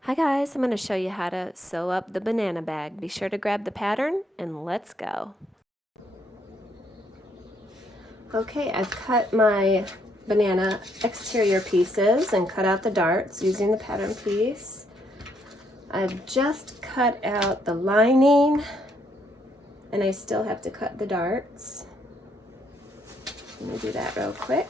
Hi guys, I'm going to show you how to sew up the banana bag. Be sure to grab the pattern and let's go. Okay, I've cut my banana exterior pieces and cut out the darts using the pattern piece. I've just cut out the lining and I still have to cut the darts. Let me do that real quick.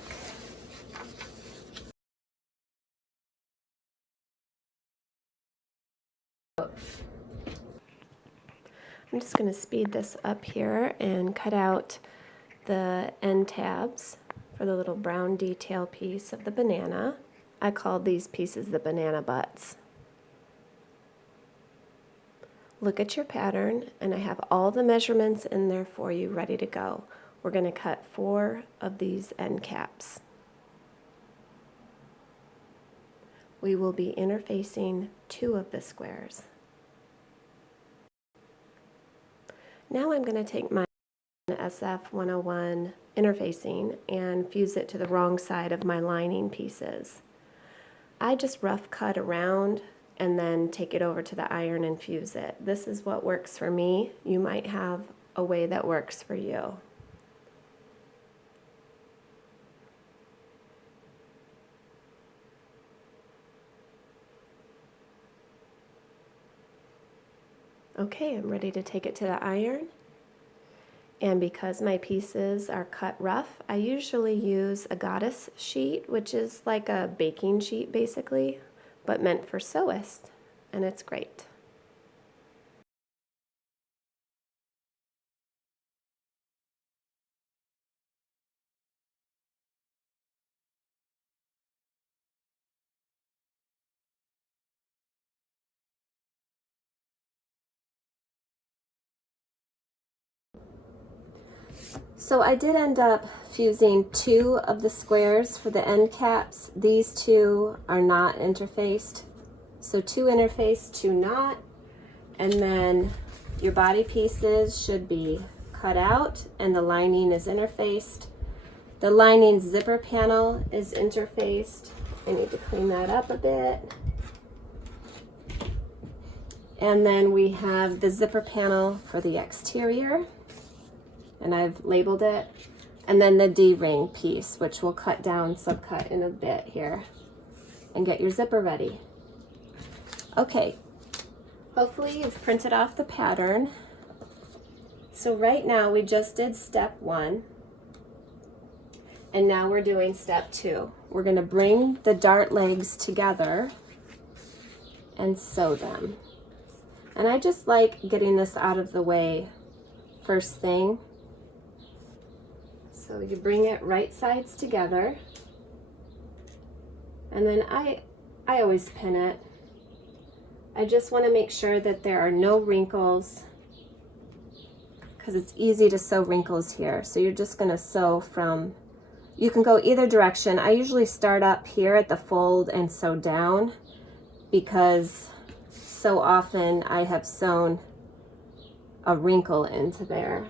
I'm just going to speed this up here and cut out the end tabs for the little brown detail piece of the banana. I call these pieces the banana butts. Look at your pattern, and I have all the measurements in there for you ready to go. We're going to cut 4 of these end caps. We will be interfacing 2 of the squares. Now I'm going to take my SF101 interfacing and fuse it to the wrong side of my lining pieces. I just rough cut around and then take it over to the iron and fuse it. This is what works for me. You might have a way that works for you. Okay, I'm ready to take it to the iron. And because my pieces are cut rough, I usually use a goddess sheet, which is like a baking sheet basically, but meant for sewists, and it's great. So I did end up fusing 2 of the squares for the end caps. These 2 are not interfaced. So 2 interfaced, 2 not. And then your body pieces should be cut out and the lining is interfaced. The lining zipper panel is interfaced. I need to clean that up a bit. And then we have the zipper panel for the exterior, and I've labeled it. And then the D-ring piece, which we'll cut down, subcut in a bit here, and get your zipper ready. Okay, hopefully you've printed off the pattern. So right now we just did step 1, and now we're doing step 2. We're going to bring the dart legs together and sew them. And I just like getting this out of the way first thing. So you bring it right sides together, and then I always pin it. I just want to make sure that there are no wrinkles, because it's easy to sew wrinkles here. So you're just going to sew from, you can go either direction. I usually start up here at the fold and sew down, because so often I have sewn a wrinkle into there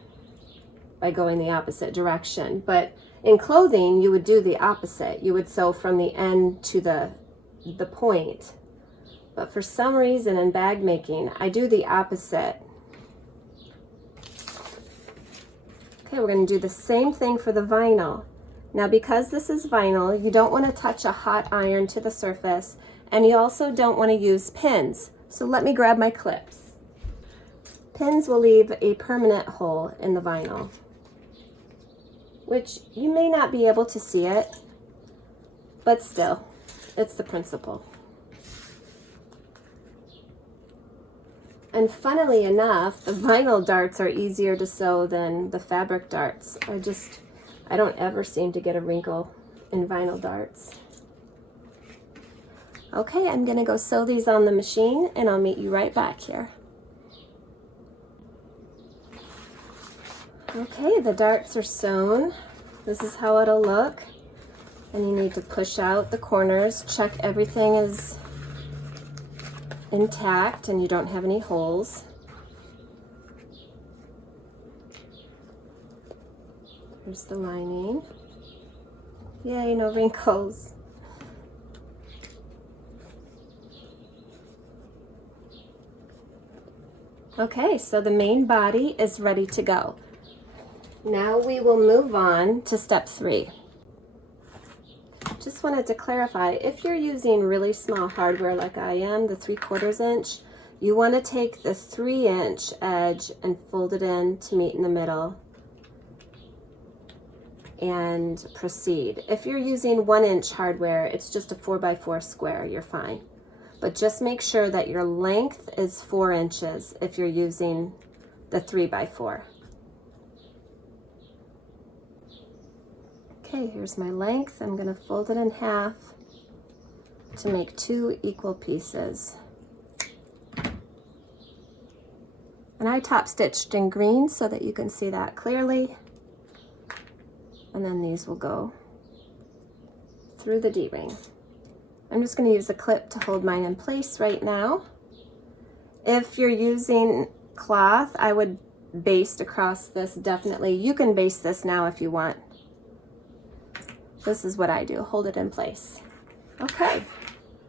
by going the opposite direction. But in clothing, you would do the opposite. You would sew from the end to the point. But for some reason in bag making, I do the opposite. Okay, we're going to do the same thing for the vinyl. Now, because this is vinyl, you don't want to touch a hot iron to the surface, and you also don't want to use pins. So let me grab my clips. Pins will leave a permanent hole in the vinyl, which you may not be able to see it, but still, it's the principle. And funnily enough, the vinyl darts are easier to sew than the fabric darts. I don't ever seem to get a wrinkle in vinyl darts. Okay, I'm gonna go sew these on the machine, and I'll meet you right back here. Okay, the darts are sewn. This is how it'll look. And you need to push out the corners, check everything is intact and you don't have any holes. Here's the lining. Yay, no wrinkles. Okay, so the main body is ready to go. Now we will move on to step 3. Just wanted to clarify, if you're using really small hardware like I am, the 3/4 inch, you want to take the 3-inch edge and fold it in to meet in the middle and proceed. If you're using 1-inch hardware, it's just a 4x4 square, you're fine. But just make sure that your length is 4 inches if you're using the 3x4. Okay, here's my length. I'm going to fold it in half to make 2 equal pieces. And I top stitched in green so that you can see that clearly. And then these will go through the D-ring. I'm just going to use a clip to hold mine in place right now. If you're using cloth, I would baste across this definitely. You can baste this now if you want. This is what I do, hold it in place. Okay,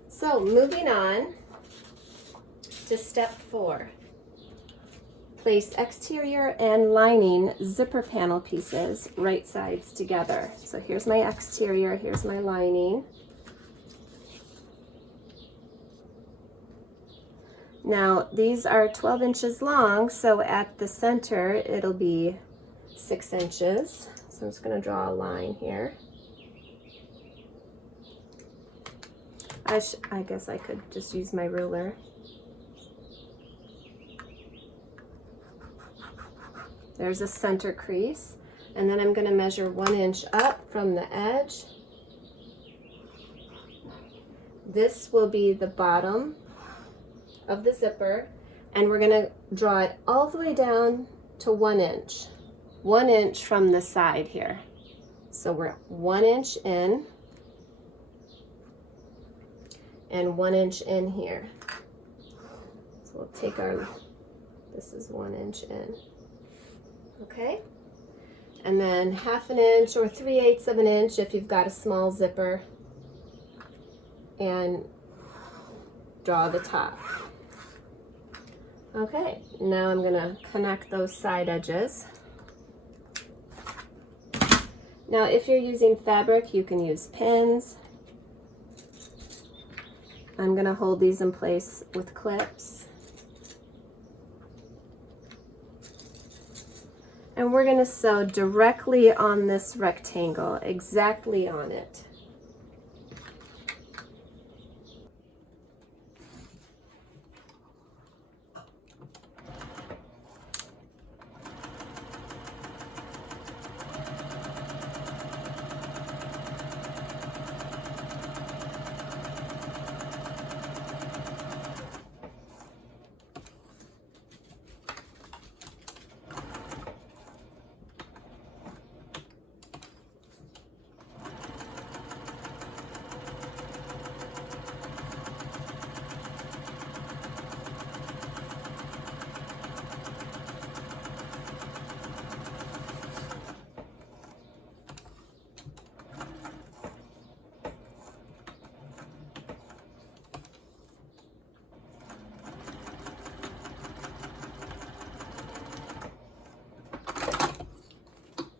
so moving on to step 4. Place exterior and lining zipper panel pieces right sides together. So here's my exterior, here's my lining. Now these are 12 inches long, so at the center it'll be 6 inches. So I'm just going to draw a line here. I guess I could just use my ruler. There's a center crease, and then I'm going to measure 1 inch up from the edge. This will be the bottom of the zipper, and we're going to draw it all the way down to 1 inch. 1 inch from the side here. So we're 1 inch in and 1 inch in here. So we'll take this is 1 inch in. Okay? And then 1/2 inch or 3/8 of an inch if you've got a small zipper, and draw the top. Okay, now I'm going to connect those side edges. Now if you're using fabric, you can use pins. I'm going to hold these in place with clips. And we're going to sew directly on this rectangle, exactly on it.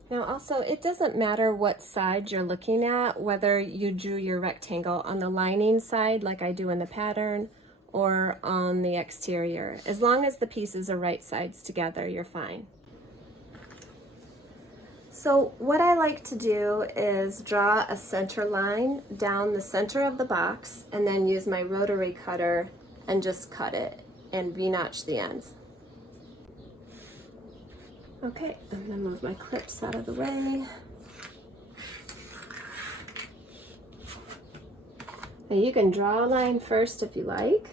Now also, it doesn't matter what side you're looking at, whether you drew your rectangle on the lining side like I do in the pattern or on the exterior. As long as the pieces are right sides together, you're fine. So what I like to do is draw a center line down the center of the box and then use my rotary cutter and just cut it and V-notch the ends. Okay, I'm going to move my clips out of the way. Now you can draw a line first if you like.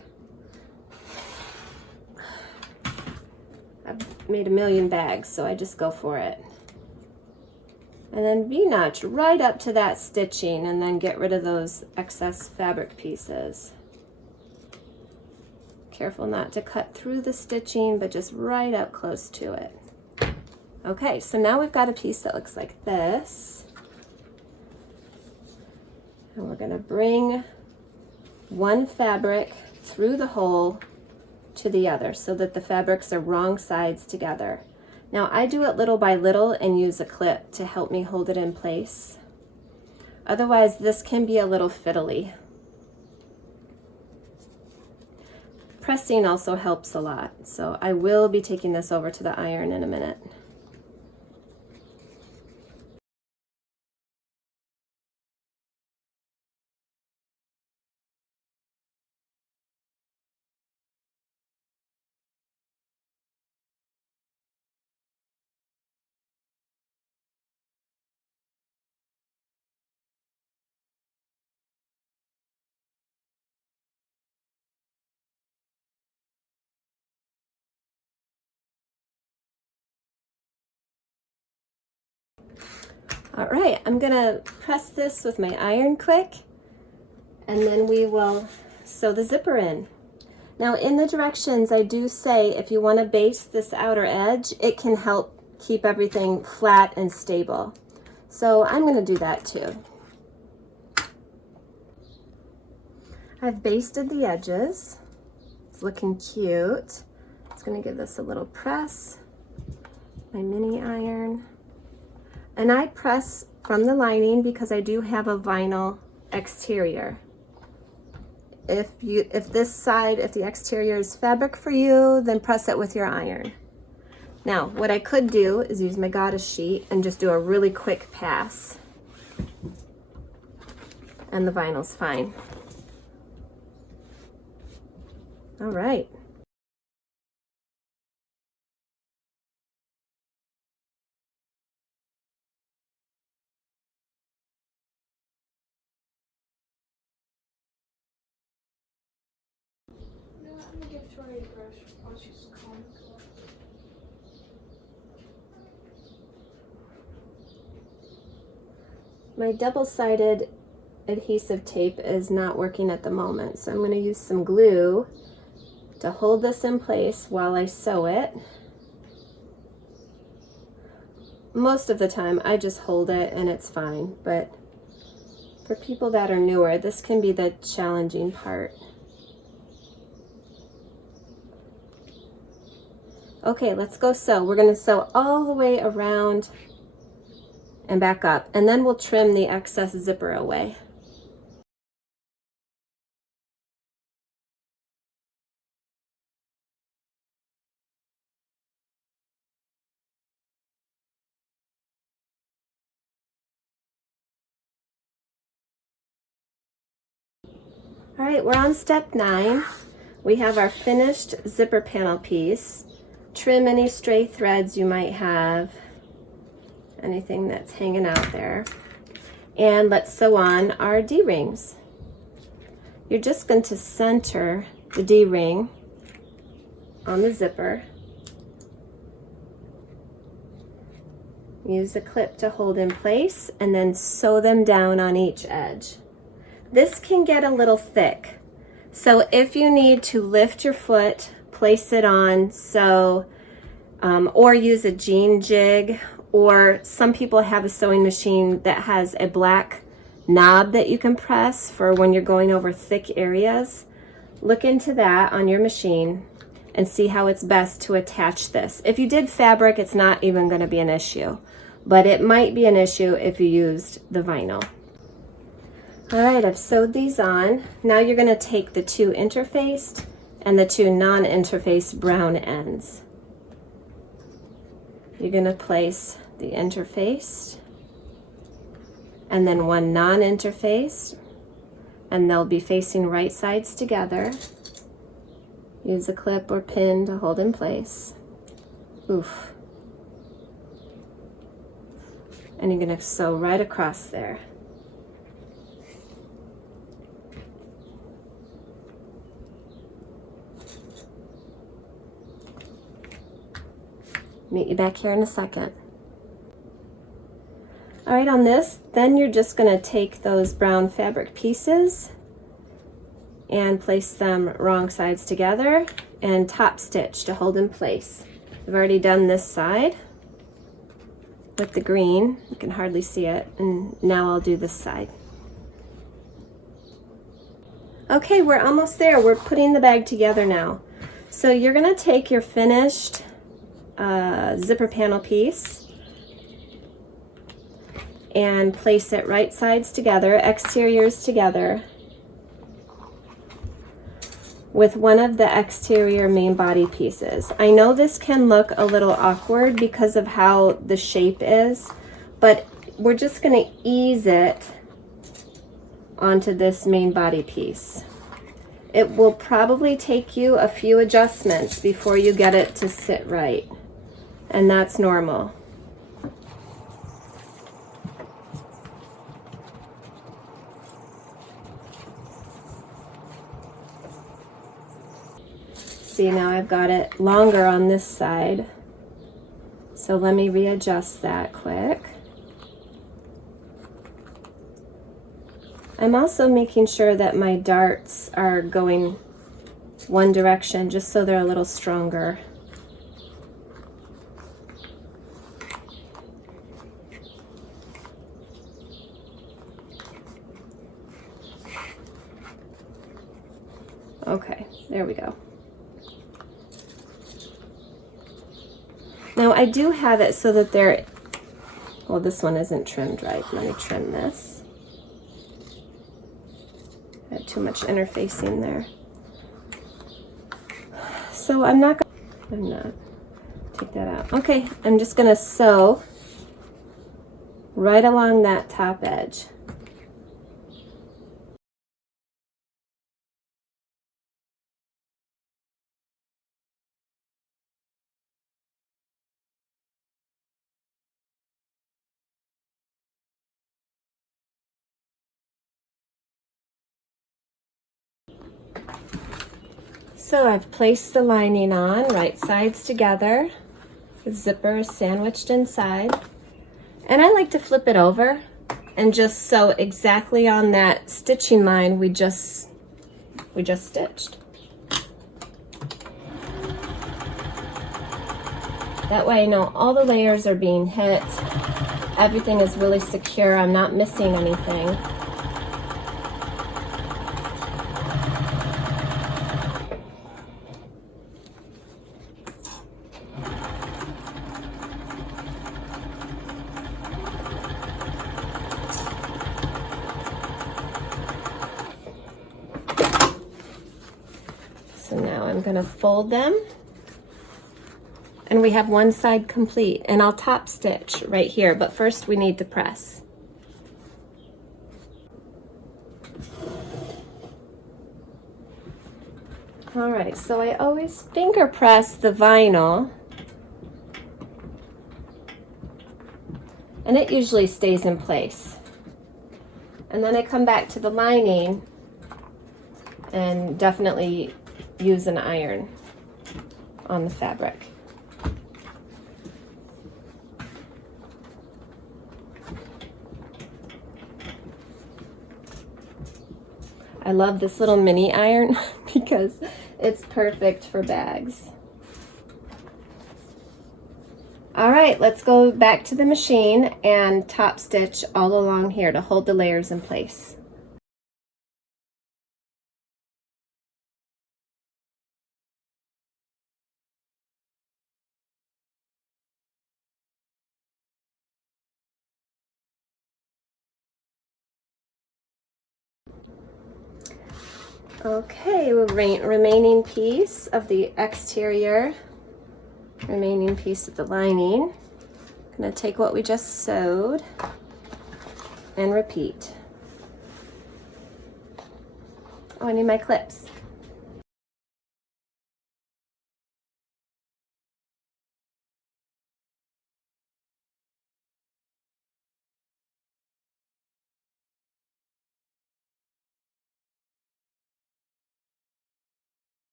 I've made a million bags, so I just go for it. And then V-notch right up to that stitching and then get rid of those excess fabric pieces. Careful not to cut through the stitching, but just right up close to it. Okay, so now we've got a piece that looks like this. And we're going to bring one fabric through the hole to the other so that the fabrics are wrong sides together. Now I do it little by little and use a clip to help me hold it in place. Otherwise this can be a little fiddly. Pressing also helps a lot, so I will be taking this over to the iron in a minute. All right, I'm gonna press this with my iron quick, and then we will sew the zipper in. Now in the directions I do say if you want to baste this outer edge, it can help keep everything flat and stable. So I'm going to do that too. I've basted the edges. It's looking cute. Just going to give this a little press. My mini iron. And I press from the lining because I do have a vinyl exterior. If the exterior is fabric for you, then press it with your iron. Now, what I could do is use my goddess sheet and just do a really quick pass. And the vinyl's fine. All right. I'm gonna give Tori a brush while she's calling. My double-sided adhesive tape is not working at the moment, so I'm going to use some glue to hold this in place while I sew it. Most of the time I just hold it and it's fine, but for people that are newer, this can be the challenging part. Okay, let's go sew. We're going to sew all the way around and back up, and then we'll trim the excess zipper away. All right, we're on step 9. We have our finished zipper panel piece. Trim any stray threads you might have, anything that's hanging out there. And let's sew on our D-rings. You're just going to center the D-ring on the zipper. Use a clip to hold in place and then sew them down on each edge. This can get a little thick, so if you need to lift your foot, place it on, sew, or use a jean jig, or some people have a sewing machine that has a black knob that you can press for when you're going over thick areas. Look into that on your machine and see how it's best to attach this. If you did fabric, it's not even going to be an issue, but it might be an issue if you used the vinyl. All right, I've sewed these on. Now you're going to take the 2 interfaced and the 2 non-interfaced brown ends. You're going to place the interfaced and then 1 non-interfaced, and they'll be facing right sides together. Use a clip or pin to hold in place. Oof. And you're going to sew right across there. Meet you back here in a second. All right, on this, then you're just going to take those brown fabric pieces and place them wrong sides together and top stitch to hold in place. I've already done this side with the green. You can hardly see it, and now I'll do this side. Okay, we're almost there. We're putting the bag together now. So you're gonna take your finished zipper panel piece and place it right sides together, exteriors together, with one of the exterior main body pieces. I know this can look a little awkward because of how the shape is, but we're just gonna ease it onto this main body piece. It will probably take you a few adjustments before you get it to sit right, and that's normal. See, now I've got it longer on this side, so let me readjust that quick. I'm also making sure that my darts are going one direction just so they're a little stronger. Okay, there we go. Now I do have it so that they're, well, this one isn't trimmed right. Let me trim this. I had too much interfacing there. So I'm not take that out. Okay, I'm just gonna sew right along that top edge. So I've placed the lining on, right sides together. The zipper is sandwiched inside. And I like to flip it over and just sew exactly on that stitching line we just stitched. That way I know all the layers are being hit. Everything is really secure. I'm not missing anything. So now I'm going to fold them, and we have one side complete, and I'll top stitch right here, but first we need to press. All right, so I always finger press the vinyl, and it usually stays in place. And then I come back to the lining and definitely use an iron on the fabric. I love this little mini iron because it's perfect for bags. All right, let's go back to the machine and top stitch all along here to hold the layers in place. Okay, remaining piece of the exterior, remaining piece of the lining. I'm going to take what we just sewed and repeat. Oh, I need my clips.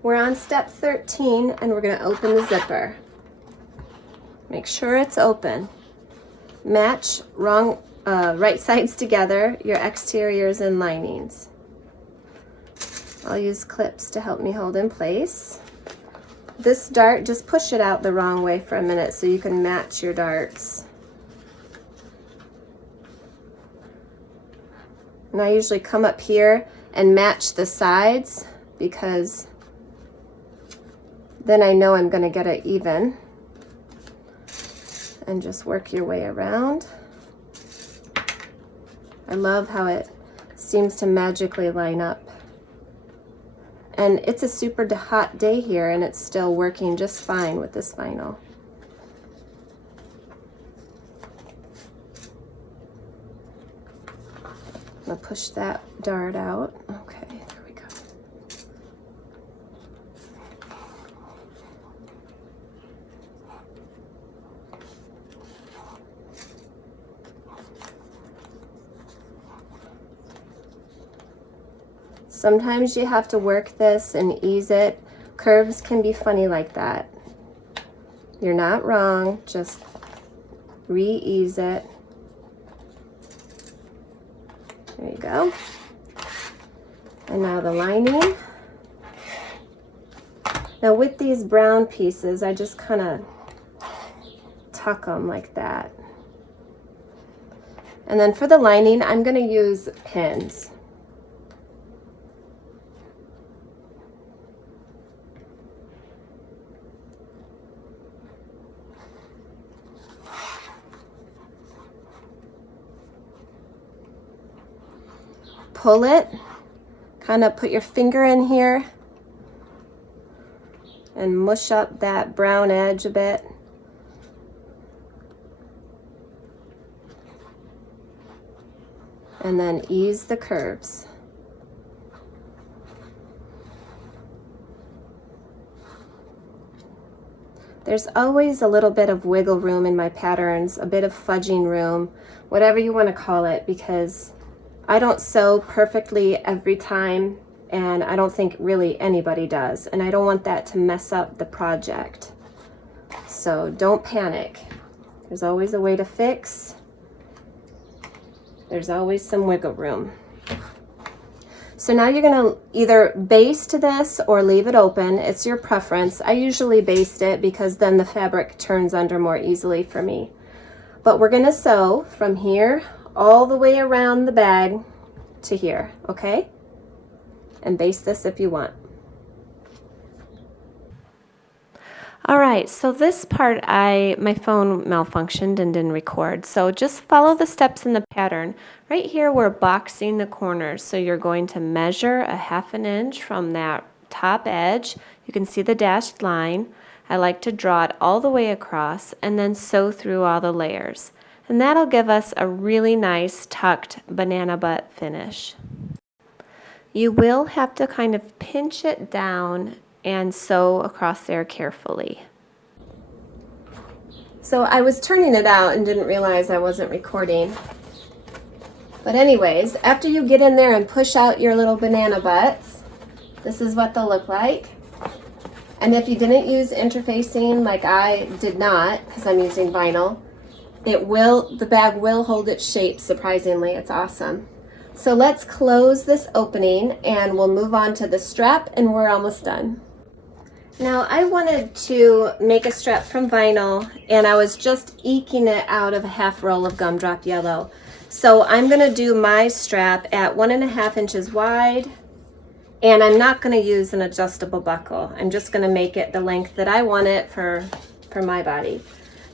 We're on step 13 and we're going to open the zipper. Make sure it's open. Match right sides together, your exteriors and linings. I'll use clips to help me hold in place. This dart, just push it out the wrong way for a minute so you can match your darts. And I usually come up here and match the sides because then I know I'm going to get it even. And just work your way around. I love how it seems to magically line up. And it's a super hot day here and it's still working just fine with this vinyl. I'm gonna push that dart out. Okay, there we go. Sometimes you have to work this and ease it. Curves can be funny like that. You're not wrong, just re-ease it. There you go. And now the lining. Now with these brown pieces, I just kind of tuck them like that. And then for the lining, I'm going to use pins. Pull it, kind of put your finger in here and mush up that brown edge a bit. And then ease the curves. There's always a little bit of wiggle room in my patterns, a bit of fudging room, whatever you want to call it, because I don't sew perfectly every time, and I don't think really anybody does, and I don't want that to mess up the project. So don't panic. There's always a way to fix. There's always some wiggle room. So now you're gonna either baste this or leave it open. It's your preference. I usually baste it because then the fabric turns under more easily for me. But we're gonna sew from here all the way around the bag to here, okay? And baste this if you want. All right, so this part my phone malfunctioned and didn't record. So just follow the steps in the pattern. Right here we're boxing the corners. So you're going to measure a 1/2 inch from that top edge. You can see the dashed line. I like to draw it all the way across and then sew through all the layers. And that'll give us a really nice tucked banana butt finish. You will have to kind of pinch it down and sew across there carefully. So I was turning it out and didn't realize I wasn't recording. But anyways, after you get in there and push out your little banana butts, this is what they'll look like. And if you didn't use interfacing like I did not, because I'm using vinyl, the bag will hold its shape surprisingly. It's awesome. So let's close this opening and we'll move on to the strap and we're almost done. Now I wanted to make a strap from vinyl and I was just eking it out of a 1/2 roll of gumdrop yellow. So I'm gonna do my strap at 1.5 inches wide, and I'm not gonna use an adjustable buckle. I'm just gonna make it the length that I want it for my body.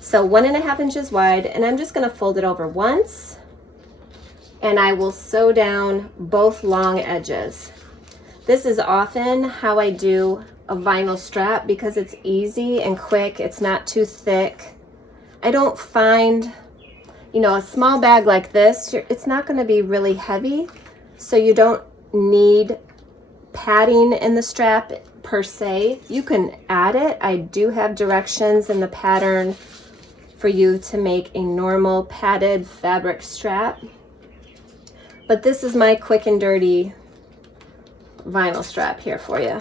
So 1.5 inches wide, and I'm just gonna fold it over once, and I will sew down both long edges. This is often how I do a vinyl strap because it's easy and quick. It's not too thick. I don't find, a small bag like this, it's not going to be really heavy, so you don't need padding in the strap per se. You can add it. I do have directions in the pattern for you to make a normal padded fabric strap. But this is my quick and dirty vinyl strap here for you.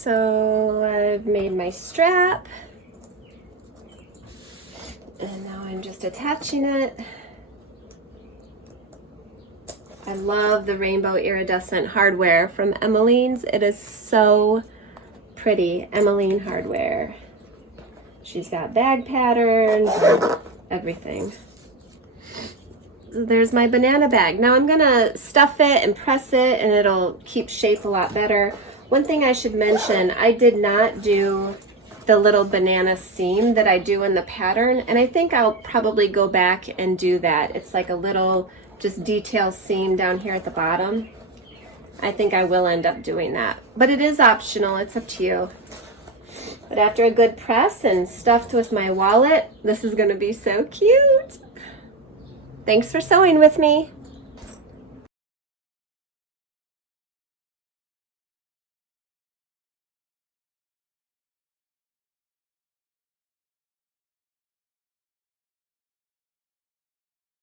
So I've made my strap, and now I'm just attaching it. I love the rainbow iridescent hardware from Emmeline's. It is so pretty. Emmeline hardware. She's got bag patterns, everything. So there's my banana bag. Now I'm gonna stuff it and press it, and it'll keep shape a lot better. One thing I should mention, I did not do the little banana seam that I do in the pattern, and I think I'll probably go back and do that. It's like a little just detail seam down here at the bottom. I think I will end up doing that, but it is optional. It's up to you. But after a good press and stuffed with my wallet, this is going to be so cute. Thanks for sewing with me.